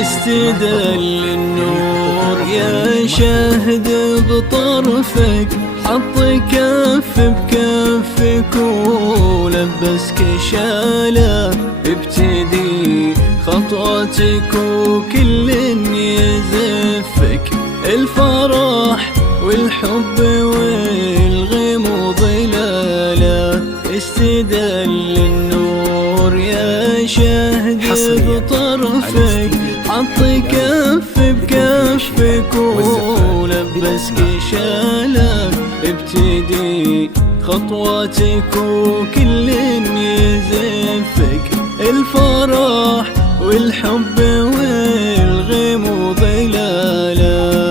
استدل النور يا شاهد بطرفك، حط كف بكفك ولبسك شاله، ابتدي خطواتك وكل يزفك، الفرح والحب والغموض لاله. استدل النور يا شاهد بطرفك، حط كف بكفك ولبسك شالك، ابتدي خطواتك وكل يزفك، الفرح والحب والغموض لاله.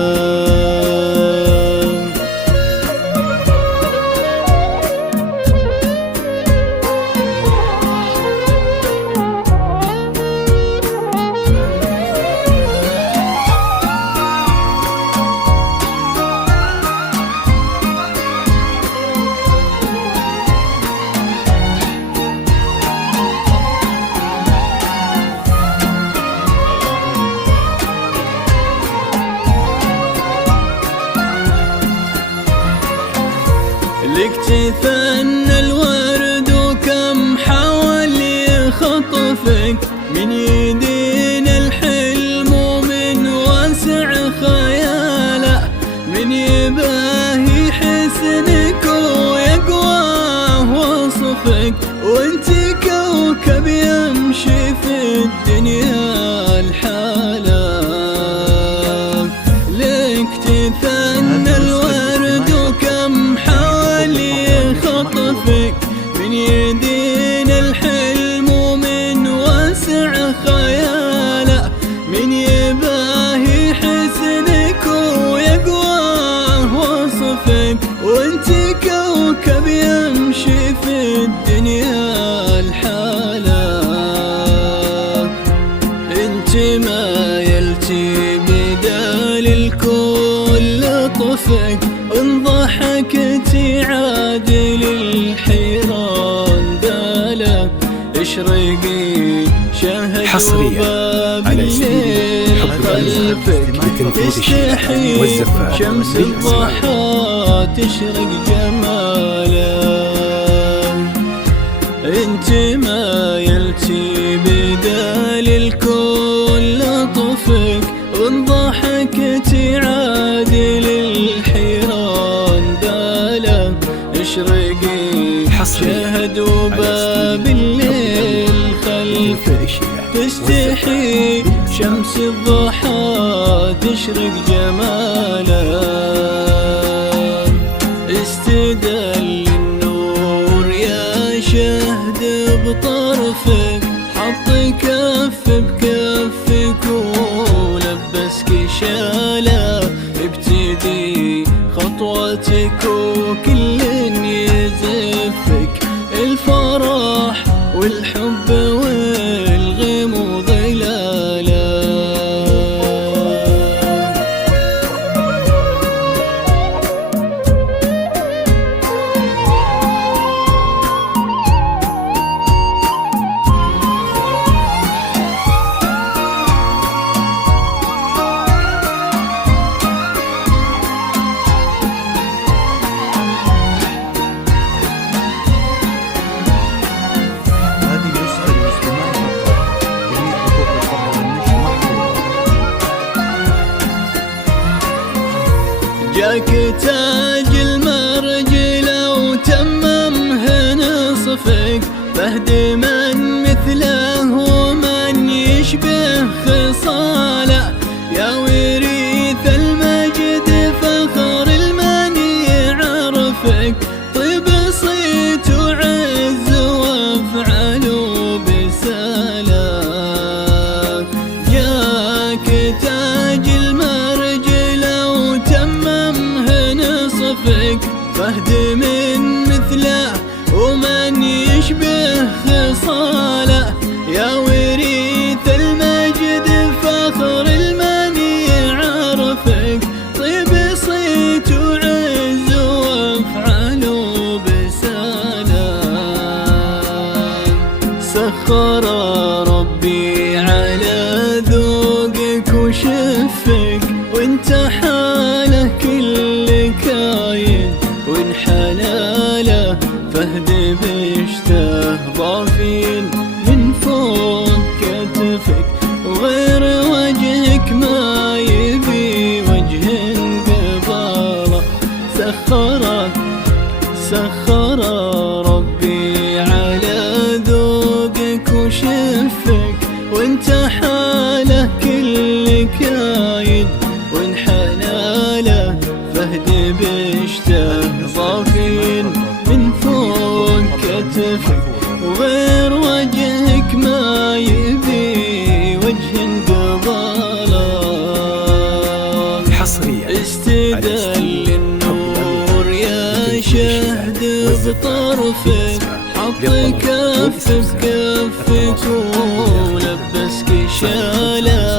لك تثنى الورد وكم حاول يخطفك، من يدينا الحلم ومن واسع خياله، من يباهي حسنك ويقواه وصفك، وانت كوكب يمشي في الدنيا الحالة. لك تثنى الورد وكم يخطفك، من يدينا الحلم ومن واسع خياله، من يباهي حسنك ويقواه وصفك، وانت كوكب يمشي في الدنيا الحالة. انت ما يلتي بدال الكل لطفك، ان ضحكتي عادل الحيران بالك، اشرقي شهد وباب الليل خلفك، تستحي شمس الضحى تشرق جمالك. انت ما يلتي بدال الكل لطفك، وان ضحكتي عادل الحيران بالك، اشرقي شهد وباب الليل خلفك، تستحي شمس الضحى تشرق جمالك. استدل النور يا شهد بطرفك، حط كف بكفك ولبسك شاله، ابتدي خطواتك وكل يزفك، الفرح والحب والغموض لاله. جاك تاج المرجلة وتممه نصفك، فهد من مثله ومن يشبه خصاله، يا وريث المجد فخر المن يعرفك، طيب صيت وعز وافعل وبسالك. جاك تاج المرجلة وتممه نصفك، فهد من مثله ومن يشبه خصاله، يا وريث المجد فخر المن يعرفك، طيب صيت وعز وافعل وبسالك. سخر ربي على ذوق فهد بشته ضافين من فوق كتفك، وغير وجهك ما يبي وجه قباله. سخر ربي على ذوقك وشفك، وانت حاله كل كايد وانحنى له. فهد بشته ضافين من فوق كتفك، وغير وجهك ما يبي وجه قباله. استدل النور يا شهد بطرفك، حط كف بكفك ولبسك شاله.